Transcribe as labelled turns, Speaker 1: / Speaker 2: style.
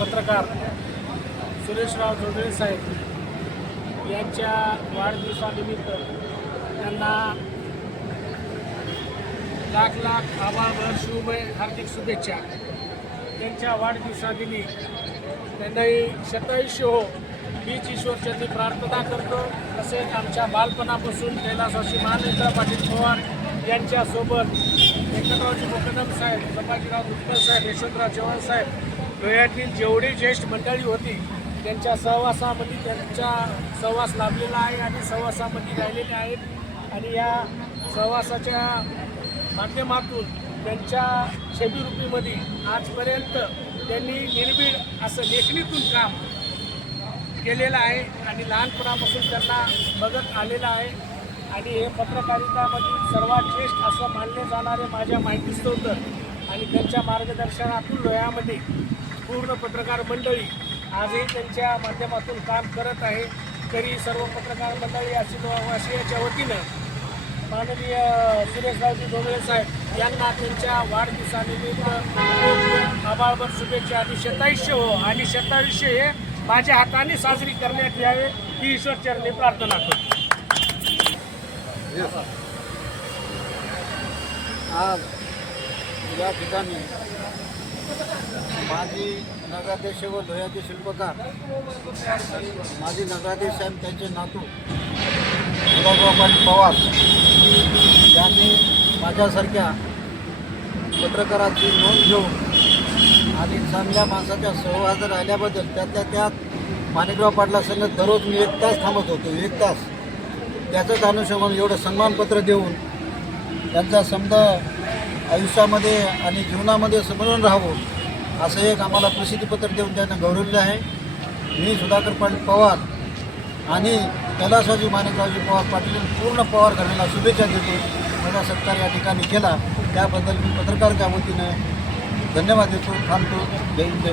Speaker 1: पत्रकार सुरेशराव जोडळे साहेब यांच्या वाढदिवसानिमित्त त्यांना लाख लाख आभार शुभमय हार्दिक शुभेच्छा. त्यांच्या वाढदिवसादिनी त्यांनाही शतायुष्य हो मीच ईश्वरचरणी प्रार्थना करतो. तसेच आमच्या बालपणापासून कैलासवासी महानेत्र पाटील पवार यांच्यासोबत व्यंकटरावजी मोकदम साहेब संभाजीराव दुप्पल साहेब यशवंतराव चव्हाण साहेब डोळ्यातील जेवढी ज्येष्ठ मंडळी होती त्यांच्या सहवासामध्ये त्यांचा सहवास लाभलेला आहे आणि सहवासामध्ये राहिलेले आहेत. आणि या सहवासाच्या माध्यमातून त्यांच्या छबीरूपीमध्ये आजपर्यंत त्यांनी निर्भीड असं लेखणीतून काम केलेलं आहे आणि लहानपणापासून त्यांना बघत आलेलं आहे. आणि हे पत्रकारितामधील सर्वात ज्येष्ठ असं मानले जाणारे माझ्या माहितीस्तोत्र आणि त्यांच्या मार्गदर्शनातून लोह्यामध्ये पूर्ण पत्रकार मंडळी आजही त्यांच्या माध्यमातून काम करत आहे. तरी सर्व पत्रकार मंडळी अशी वतीनं माननीय सुरेशरावजी डोंगरे साहेब यांना त्यांच्या वाढदिवसानिमित्त खूप आभाळभर शुभेच्छा आणि शतायुष्य हो. आणि शतायुष्य हे माझ्या हाताने साजरी करण्यात यावे ही ईश्वरचरणी प्रार्थना करतो.
Speaker 2: आज या ठिकाणी माजी नगराध्यक्ष व धुळ्याचे शिल्पकार माजी नगराध्यक्ष आणि त्यांचे नातू गुलाबराव पाटील पवार यांनी माझ्यासारख्या पत्रकाराची नोंद घेऊन आणि चांगल्या माणसाच्या सहवास राहिल्याबद्दल त्यातल्या त्यात माणिकराव पाटला संघ दररोज मी एक तास थांबत होतो एक तास. त्याचंच अनुषंगाने एवढं सन्मानपत्र देऊन त्यांचा समजा आयुष्यामध्ये आणि जीवनामध्ये स्मरण राहावं असं एक आम्हाला प्रसिद्धीपत्र देऊन त्यांना गौरवलं आहे. मी सुधाकर पाटील पवार आणि कैलासवाजी माणिकरावजी पवार पाटील पूर्ण पवार घराला शुभेच्छा देतो. माझा सत्कार या ठिकाणी केला. त्याबद्दल मी पत्रकाराच्या वतीनं धन्यवाद देतो. थांबतो. जय जय